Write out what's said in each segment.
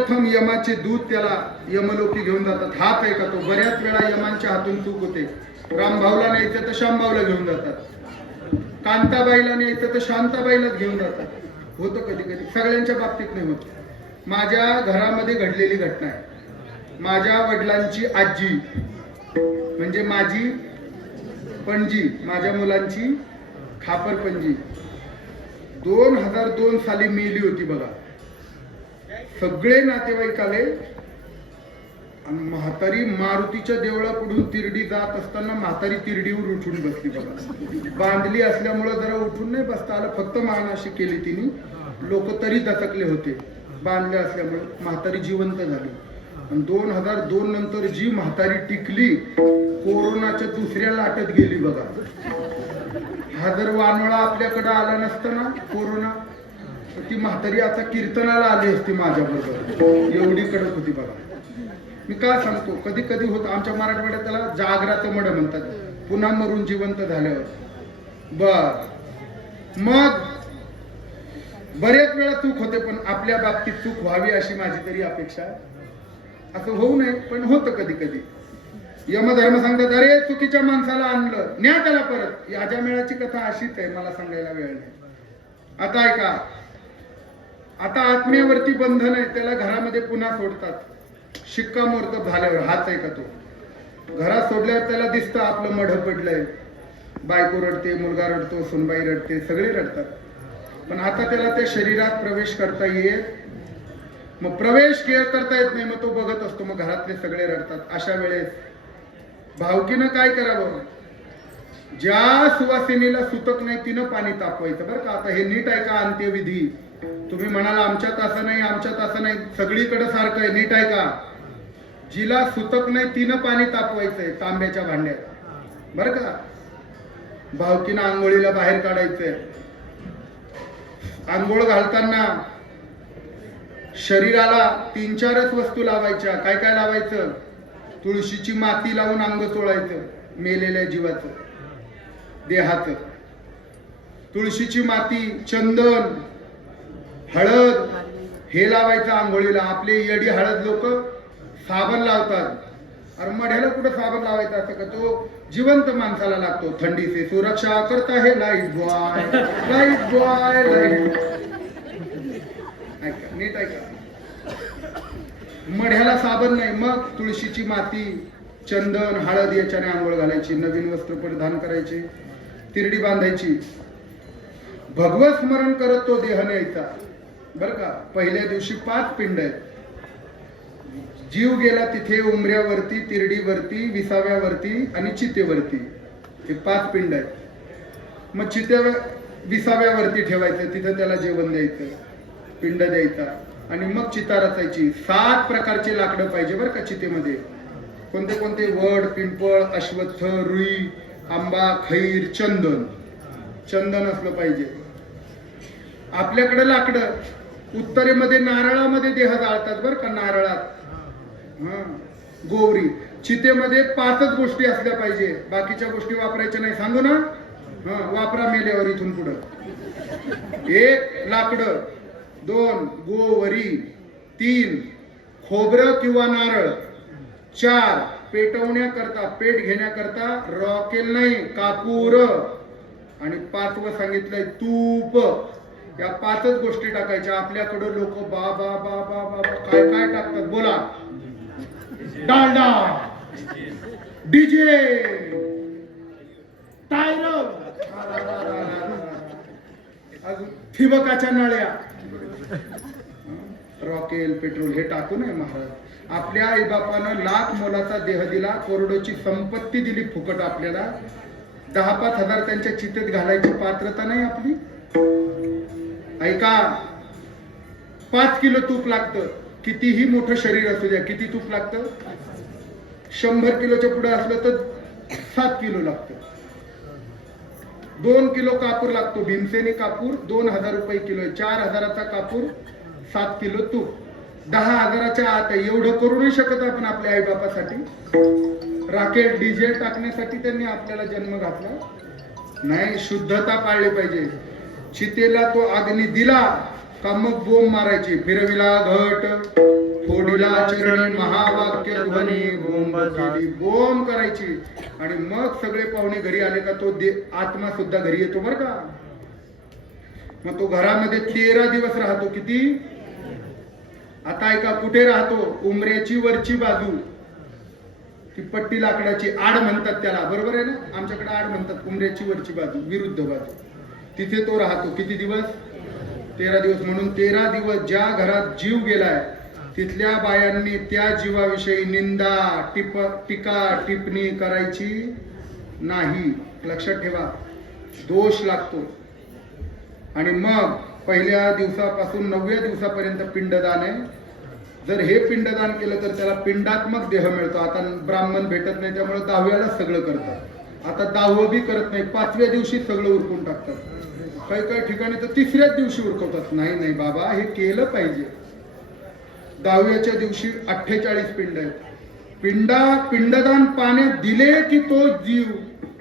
सर्वप्रथम यमाचे दूत त्याला यमलोकी घेऊन जातात. हात आहे का तो? बऱ्याच वेळा यमांच्या हातून चूक होते. रामभाऊला न्यायचं तर श्यामभाऊला घेऊन जातात. कांताबाईला न्यायचं तर शांताबाईलाच घेऊन जातात. होतं कधी कधी. सगळ्यांच्या बाबतीत नाही होत. माझ्या घरामध्ये घडलेली घटना आहे. माझ्या वडिलांची आजी म्हणजे माझी पणजी माझ्या मुलांची खापर पणजी दोन हजार दोन साली मेली होती बघा. सगळे नातेवाईक आले आणि म्हातारी मारुतीच्या देवळापुढून तिरडी जात असताना म्हातारी तिरडीवर उठून बसली बघा. बांधली असल्यामुळं जरा उठून नाही बसता आलं फक्त महानाशी केली तिने. लोक तरी दचकले होते. बांधले असल्यामुळे म्हातारी जिवंत झाली. आणि दोन हजार दोन नंतर जी म्हातारी टिकली कोरोनाच्या दुसऱ्या लाटत गेली बघा. हा जर वानोळा आपल्याकडे आला नसताना कोरोना ती म्हातारी आता कीर्तनाला आली असती माझ्या बरोबर हो, एवढी कडक होती बघा मी काय सांगतो? कधी कधी होत आमच्या मराठवाड्यात त्याला जागराचं मड म्हणतात. पुन्हा मरून जिवंत झाल्यावर. बर. मग बरेच वेळा चूक होते पण आपल्या बाबतीत चूक व्हावी अशी माझी तरी अपेक्षा. असं होऊ नये पण होतं कधी कधी यमधर्म सांगतात अरे चुकीच्या माणसाला आणलं न्या त्याला परत. याच्या मेळाची कथा अशीच आहे मला सांगायला वेळ नाही. आता ऐका. आता आत्म्यावरती बंधन आहे त्याला घरामध्ये पुन्हा सोडतात. शिक्कामोर्तब झाल्यावर हाच आहे का तो? घरात सोडल्यावर त्याला दिसतं आपलं मढ पडलंय. बायको रडते मुलगा रडतो सुनबाई रडते सगळे रडतात. पण आता त्याला त्या शरीरात प्रवेश करता येत मग प्रवेश केअर करता येत नाही मग तो बघत असतो मग घरातले सगळे रडतात. अशा वेळेस भावकीनं काय करावं? ज्या सुवासिनीला सुतक नाही तिनं पाणी तापवायचं. बरं का आता हे नीट आहे का अंत्यविधी? तुम्ही म्हणाला आमच्यात असं नाही आमच्यात असं नाही. सगळीकडे सारखं आहे नीट आहे का? जिला सुतक नाही तिनं पाणी तापवायचंय तांब्याच्या भांड्यात. बरं का? भावकीनं आंघोळीला बाहेर काढायचंय. आंघोळ घालताना शरीराला तीन चारच वस्तू लावायच्या. काय काय लावायचं? तुळशीची माती लावून अंग चोळायचं मेलेल्या जीवाचं देहाचं. तुळशीची माती चंदन हळद हे लावायचं आंघोळीला. आपले येडी हळद लोक साबण लावतात. अरे मढ्याला कुठं साबण लावायचं असं का तो जिवंत माणसाला लागतो. थंडीचे सुरक्षा करता हे light boy light boy light ऐका नीट ऐका. मढ्याला साबण नाही मग तुळशीची माती चंदन हळद याच्याने आंघोळ घालायची नवीन वस्त्र परिधान करायचे तिरडी बांधायची. भगवत स्मरण करत तो देह न्यायचा. बर का? पहिल्या दिवशी पाच पिंड आहेत. जीव गेला तिथे उमऱ्यावरती तिरडीवरती विसाव्यावरती आणि चितेवरती. हे पाच पिंड आहेत. मग चित्या विसाव्यावरती ठेवायचं तिथं त्याला जेवण द्यायचं पिंड द्यायचा. आणि मग चिता रचायची सात प्रकारचे लाकडं पाहिजे बरं का चितेमध्ये. कोणते कोणते? वड पिंपळ अश्वत्थ रुई आंबा खैर चंदन. चंदन असलं पाहिजे. आपल्याकडे लाकडं. उत्तरेमध्ये नारळामध्ये देह जाळतात बरं का नारळात. हा. गोवरी. चितेमध्ये पाचच गोष्टी असल्या पाहिजे. बाकीच्या गोष्टी वापरायच्या नाही. सांगू ना? हा वापरा मेल्यावर इथून पुढं. एक लाकड. दोन गोवरी. तीन खोबरं किंवा नारळ. चार पेटवण्याकरता पेट घेण्याकरता रॉकेल नाही कापूर. आणि पाचवं सांगितलंय तूप. या पाचच गोष्टी टाकायच्या. आपल्याकडं लोक बा बा बा बा बा काय काय टाकतात? बोला. डालडा. डीजे. टायर अजून नळ्या. रॉकेल पेट्रोल हे टाकू नये महाराज. आपल्या आईबापानं लाख मोलाचा देह दिला करोडोची संपत्ती दिली फुकट आपल्याला. दहा पाच हजार त्यांच्या चितेत घालायची पात्रता नाही आपली. ऐका पाच किलो तूप लागतं. कितीही मोठं शरीर असू द्या किती तूप लागतं? शंभर किलोच्या पुढे असलं तर सात किलो लागतं. दोन किलो कापूर लागतो भीमसेनी कापूर दोन हजार रुपये किलो आहे. चार हजाराचा कापूर सात किलो तूप. दहा हजाराच्या आत आहे. एवढं करू नाही शकत आपण आपल्या आईबापासाठी. राकेट डीजे टाकण्यासाठी त्यांनी आपल्याला जन्म घातला. नाही शुद्धता पाळली पाहिजे. चितेला तो अग्नी दिला का मग बोंब मारायची? फिरविला घट नीलाचरणी महावाक्य ध्वनी बोंब बोंब करायची. आणि मग सगळे पाहुणे घरी आले का तो दे आत्मा सुद्धा घरी येतो बर का? मग तो घरामध्ये तेरा दिवस राहतो किती? आता ऐका कुठे राहतो? उमऱ्याची वरची बाजू. ती पट्टी लाकडाची आड म्हणतात त्याला. बरोबर आहे ना? आमच्याकडे आड म्हणतात उमऱ्याची वरची बाजू विरुद्ध बाजू. तिथे तो राहतो. किती दिवस? तेरा दिवस. म्हणून तेरा दिवस ज्या घरात जीव गेलाय तिथल्या बायांनी त्या जीवाविषयी निंदा टिप टीका टिप्पणी करायची नाही. लक्षात ठेवा. दोष लागतो. आणि मग पहिल्या दिवसापासून नवव्या दिवसापर्यंत पिंडदान आहे. जर हे पिंडदान केलं तर त्याला पिंडात्मक देह मिळतो. आता ब्राह्मण भेटत नाही त्यामुळे दहाव्याला सगळं करतात. आता दहावं बी करत नाही. पाचव्या दिवशी सगळं उरकून टाकतात. काही काही ठिकाणी तर तिसऱ्याच दिवशी उरकवतात. नाही नाही बाबा हे केलं पाहिजे. दहाव्याच्या दिवशी अठ्ठेचाळीस पिंड आहेत. पिंडा पिंडदान पाण्यात दिले की तो जीव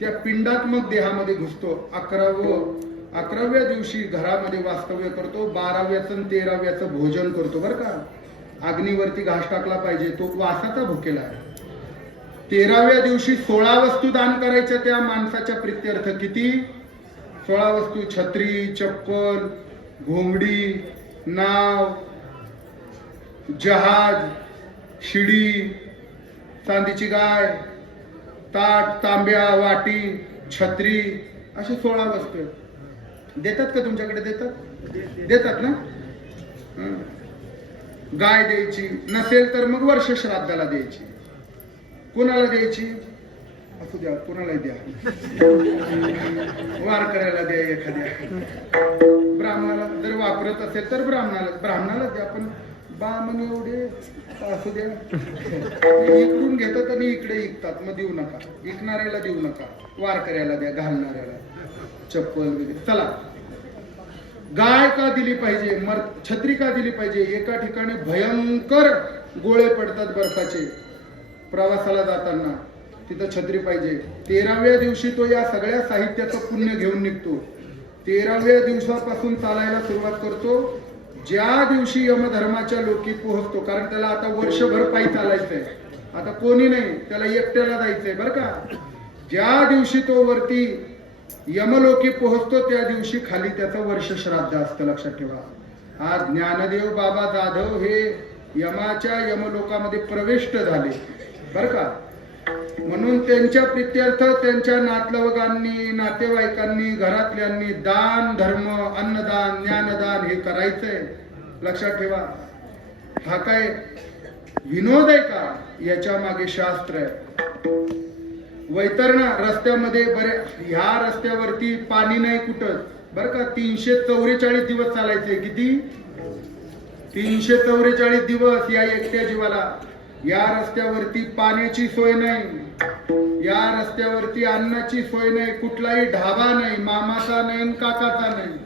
त्या पिंडात्मक देहामध्ये घुसतो. अकरावं अकराव्या दिवशी घरामध्ये वास्तव्य करतो बाराव्याचं आणि तेराव्याचं भोजन करतो बरं का? अग्नीवरती घास टाकला पाहिजे तो वासाचा भुकेला आहे. तेराव्या दिवशी सोळा वस्तू दान करायच्या त्या माणसाच्या प्रित्यर्थ किती? सोळा वस्तू छत्री चप्पल घोंगडी नाव जहाज शिडी चांदीची गाय ताट तांब्या वाटी छत्री असे सोळा वस्तू आहेत. देतात का तुमच्याकडे देतात? देतात ना? गाय द्यायची नसेल तर मग वर्ष श्राद्धाला द्यायची. कोणाला द्यायची? असू द्या कोणाला द्या. वार करायला द्या एखाद्या. ब्राह्मणाला जर वापरत असेल तर ब्राह्मणाला ब्राह्मणाला द्या पण बामन एवढे असू द्या. इकडून घेतात आणि इकडे विकतात मग देऊ नका. विकणाऱ्याला देऊ नका. वार करायला द्या घालणाऱ्याला. चप्पल वगैरे. चला. गाय का दिली पाहिजे? मर छत्री का दिली पाहिजे? एका ठिकाणी भयंकर गोळे पडतात बर्फाचे. प्रवासाला जाताना. तिथं छत्री पाहिजे. तेराव्या दिवशी तो या सगळ्या साहित्याचं पुण्य घेऊन निघतो. तेराव्या दिवसापासून चालायला सुरुवात करतो. ज्या दिवशी यमधर्माच्या लोकी पोहोचतो कारण त्याला आता वर्षभर पायी चालायचंय. आता कोणी नाही त्याला एकट्याला जायचंय बरं का? ज्या दिवशी तो वरती यमलोकी पोहोचतो त्या दिवशी खाली त्याचं वर्ष श्राद्ध असतं लक्षात ठेवा. आज ज्ञानदेव बाबा जाधव हे यमाच्या यमलोकामध्ये प्रविष्ट झाले. बर का? म्हणून त्यांच्या प्रित्यर्थ त्यांच्या नातलवगांनी नातेवाईकांनी घरातल्यांनी दान धर्म अन्नदान ज्ञानदान हे करायचंय. लक्षात ठेवा. हा काय विनोद आहे का? याच्या मागे शास्त्र आहे. वैतरणा रस्त्यामध्ये बरे ह्या रस्त्यावरती पाणी नाही कुठं. बर का तीनशे चौवेचाळीस दिवस चालायचे. किती? तीनशे चौवेचाळीस दिवस या एकट्या जीवाला. या रस्त्यावरती पाण्याची सोय नाही. या रस्त्यावरती अन्नाची सोय नाही. कुठलाही ढाबा नाही मामाचा नाही काकाचा नाही.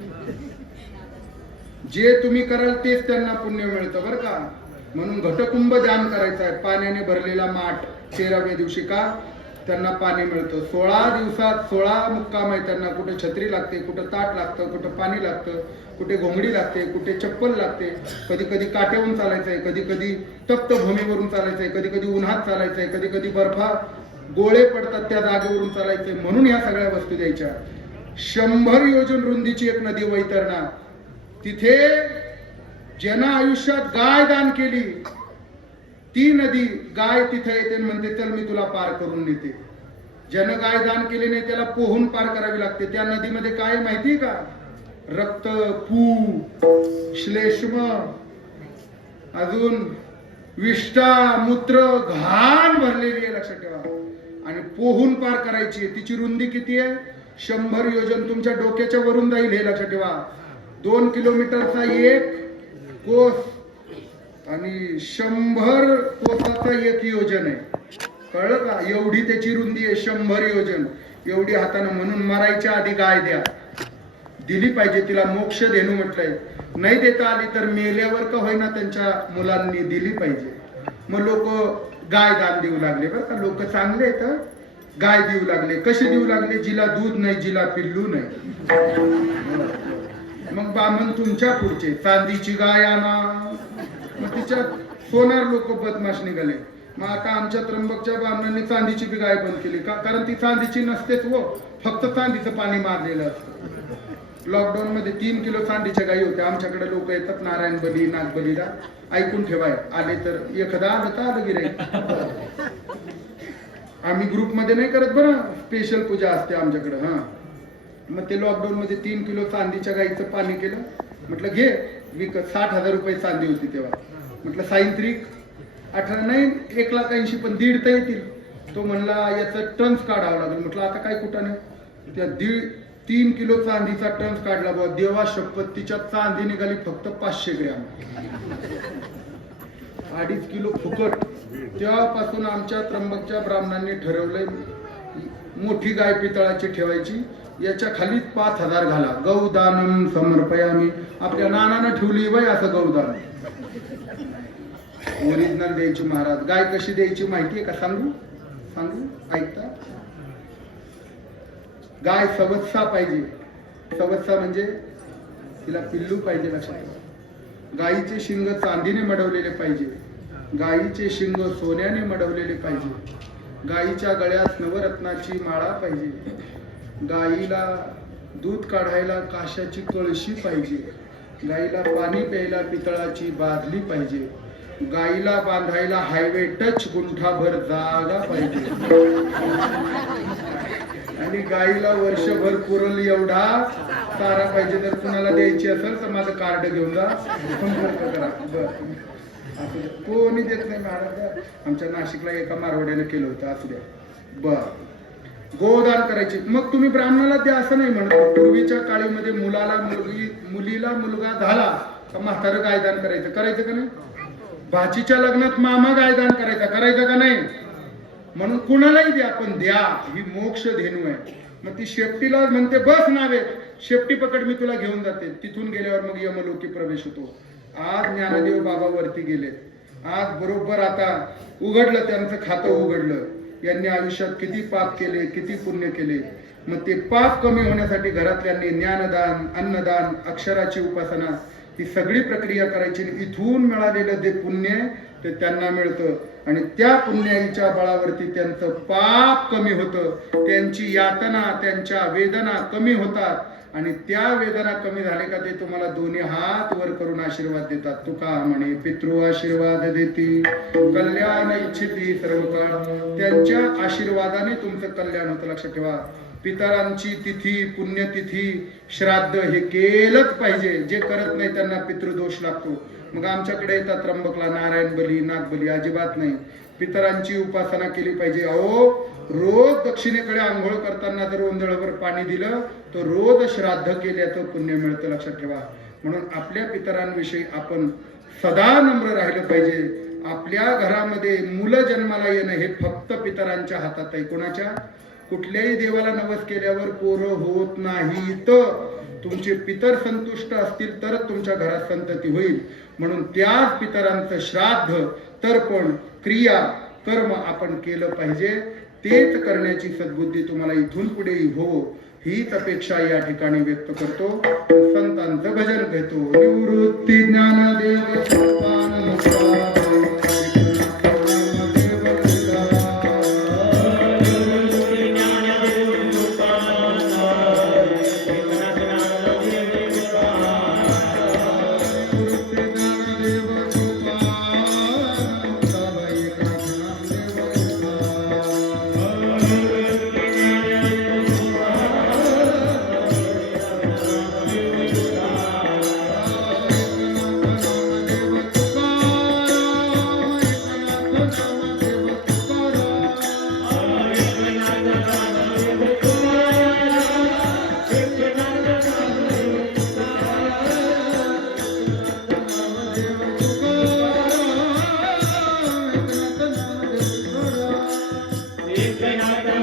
जे तुम्ही कराल तेच त्यांना पुण्य मिळतं बरं का. म्हणून घटकुंभ दान करायचं आहे. पाण्याने भरलेला माठ तेराव्या दिवशी का? त्यांना पाणी मिळतं. सोळा दिवसात सोळा मुक्काम आहे त्यांना. कुठे छत्री लागते कुठं ताट लागतं कुठं पाणी लागतं कुठे घोंगडी लागते कुठे चप्पल लागते. कधी कधी काट्यावरून चालायचंय कधी कधी तप्त भूमीवरून चालायचंय कधी कधी उन्हात चालायचंय कधी कधी बर्फा गोळे पडतात त्या जागेवरून चालायचंय. म्हणून ह्या सगळ्या वस्तू द्यायच्या. शंभर योजन रुंदीची एक नदी वैतरणा. तिथे ज्यांना आयुष्यात गाय दान केली. ती नदी गाय तिथे येते म्हणते चल मी तुला पार करून नेते. ज्यानं गाय दान केले नाही त्याला पोहून पार करावी लागते. त्या नदीमध्ये काय माहितीये का? रक्त पू श्लेष्म अजून विष्ठा मूत्र घाण भरलेली आहे लक्षात ठेवा. आणि पोहून पार करायची आहे. तिची रुंदी किती आहे? शंभर योजन तुमच्या डोक्याच्या वरून जाईल हे लक्षात ठेवा. दोन किलोमीटरचा एक कोस आणि शंभर कोसाचा एक योजन आहे. कळलं का? एवढी त्याची रुंदी आहे शंभर योजन. एवढी हातानं म्हणून मरायच्या आधी गाय द्या. दिली पाहिजे तिला मोक्ष देणू म्हटलंय. नाही देता आली तर मेल्यावर का होईना त्यांच्या मुलांनी दिली पाहिजे. मग लोक गाय दान देऊ लागले बरं का? लोक चांगले आहेत गाय देऊ लागले. कसे देऊ लागले? जिला दूध नाही जिला पिल्लू नाही. मग बामन तुमच्या पुढचे. चांदीची गाय आणा. मग तिच्या सोनार लोक बदमाश निघाले. मग आता आमच्या त्र्यंबकच्या बामणांनी चांदीची बी गाय बंद केली. का कारण ती चांदीची नसतेच व फक्त चांदीचं पाणी मारलेलं असतं. लॉकडाऊन मध्ये तीन किलो चांदीच्या गायी होत्या. आमच्याकडे लोक येतात नारायण बली नागबलीला ऐकून ठेवाय. आले तर एखादा आलं तर आलं गिरे आम्ही ग्रुपमध्ये नाही करत बरं. स्पेशल पूजा असते आमच्याकडे हा. मग ते लॉकडाऊन मध्ये तीन किलो चांदीच्या गाईचं पाणी केलं. म्हटलं घे. विकत साठ हजार रुपये चांदी होती तेव्हा. म्हटलं सायंत्रिक अठरा नाही एक लाख ऐंशी पण दीड तर येतील. तो म्हणला याचं टन्स काढावं लागेल. म्हटलं आता काय कुठं नाही. त्या दीड तीन किलो चांदीचा टन्स काढला बुवा. देवा शपथ तिच्या चांदी निघाली फक्त पाचशे ग्रॅम. अडीच किलो फुकट. तेव्हापासून आमच्या त्र्यंबकच्या ब्राह्मणांनी ठरवलंय मोठी गाय पितळाची ठेवायची. याच्या खाली पाच हजार घाला. गौदानम समर्पयामी. आपल्या नानानं ठेवली बाई असं गौदान. ओरिजिनल द्यायची महाराज. गाय कशी द्यायची माहिती आहे का? सांगू? सांगू? ऐकता? गाय सवत्सा पाहिजे. सवत्सा म्हणजे तिला पिल्लू पाहिजे लक्षात गायीचे शिंग चांदीने मडवलेले पाहिजे. गायीचे शिंग सोन्याने मडवलेले पाहिजे. गायीच्या गळ्यात नवरत्नाची माळा पाहिजे. गाईला दूध काढायला काशाची कळशी पाहिजे. गाईला पाणी प्यायला पितळाची बादली पाहिजे. गाईला बांधायला हायवे टच गुंठाभर जागा पाहिजे. आणि गाईला वर्षभर पुरल एवढा चारा पाहिजे जर कुणाला द्यायची असेल तर माझं कार्ड घेऊन जा. संपर्क करा. बरं. असू द्या कोणी देत नाही महाराज आमच्या नाशिकला एका मारवड्याने केलं होतं. असू द्या बर. गोदान करायची. मग तुम्ही ब्राह्मणाला द्या असं नाही म्हणत. पूर्वीच्या काळीमध्ये मुलाला मुलगी मुलीला मुलगा झाला तर म्हातारं गायदान करायचं. करायचं का नाही? भाचीच्या लग्नात मामा गायदान करायचा. करायचं का नाही? म्हणून कुणालाही द्या पण द्या. ही मोक्ष धेनू आहे. मग ती शेपटीला म्हणते बस नावे. शेपटी पकड मी तुला घेऊन जाते. तिथून गेल्यावर मग यमलोकी प्रवेश होतो. आज ज्ञानदेव बाबा वरती गेले आज बरोबर आता उघडलं त्यांचं खातं उघडलं. यांनी आयुष्यात किती पाप केले किती पुण्य केले मग ते पाप कमी होण्यासाठी घरातल्यांनी ज्ञानदान अन्नदान अक्षराची उपासना ही सगळी प्रक्रिया करायची आणि इथून मिळालेलं जे पुण्य ते त्यांना मिळतं. आणि त्या पुण्याच्या बळावरती त्यांचं पाप कमी होतं. त्यांची यातना त्यांच्या वेदना कमी होतात. आणि त्या वेदना कमी झाले का ते तुम्हाला दोन्ही हात वर करून आशीर्वाद देतात. तुका म्हणे पितृ आशीर्वाद देती कल्याण इच्छिती सर्व काळ त्यांच्या आशीर्वादाने तुमचं कल्याण होतं. लक्षात ठेवा. पितरांची तिथी पुण्यतिथी श्राद्ध हे केलंच पाहिजे. जे करत नाही त्यांना पितृदोष लागतो. मग आमच्याकडे येतात त्र्यंबकला नारायण बली नागबली अजिबात नाही. पितरांची उपासना केली पाहिजे. अहो रोज दक्षिणेकडे आंघोळ करताना जर ओंजळवर पाणी दिलं तर रोज श्राद्ध केल्याचं पुण्य मिळतं. लक्षात ठेवा. म्हणून आपल्या पितरांविषयी आपण सदा नम्र राहिलं पाहिजे. आपल्या घरामध्ये मुलं जन्माला येणं हे फक्त पितरांच्या हातात आहे. कोणाच्या? कुठल्याही देवाला नवस केल्यावर पोरं होत नाहीत. तुमचे पितर संतुष्ट असतील तरच तुमच्या घरात संतती होईल. म्हणून त्याच पितरांचं श्राद्ध तर्पण क्रिया कर्म आपण केलं पाहिजे. तेच करण्याची सद्बुद्धी तुम्हाला इथून पुढे हो हीच अपेक्षा या ठिकाणी व्यक्त करतो. संतांचं भजन घेतो. निवृत्ती ज्ञानदेव देव Yeah.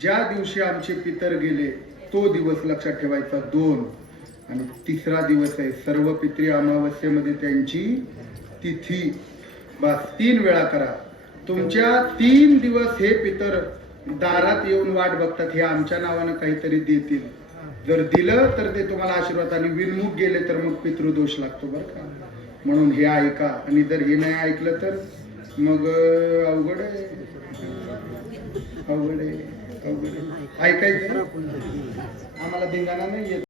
ज्या दिवशी आमचे पितर गेले तो दिवस लक्षात ठेवायचा दोन. आणि तिसरा दिवस आहे सर्व पित्री अमावस्येमध्ये त्यांची तिथी. बस तीन वेळा करा. तुमच्या तीन दिवस हे पितर दारात येऊन वाट बघतात हे आमच्या नावानं काहीतरी देतील. जर दिलं तर ते तुम्हाला आशीर्वाद आणि विनमुख गेले तर मग पितृदोष लागतो बरं का? म्हणून हे ऐका. आणि जर हे नाही ऐकलं तर मग अवघड आहे. अवघड आहे. ऐकायचं आम्हाला धिंगाणा नाही येत.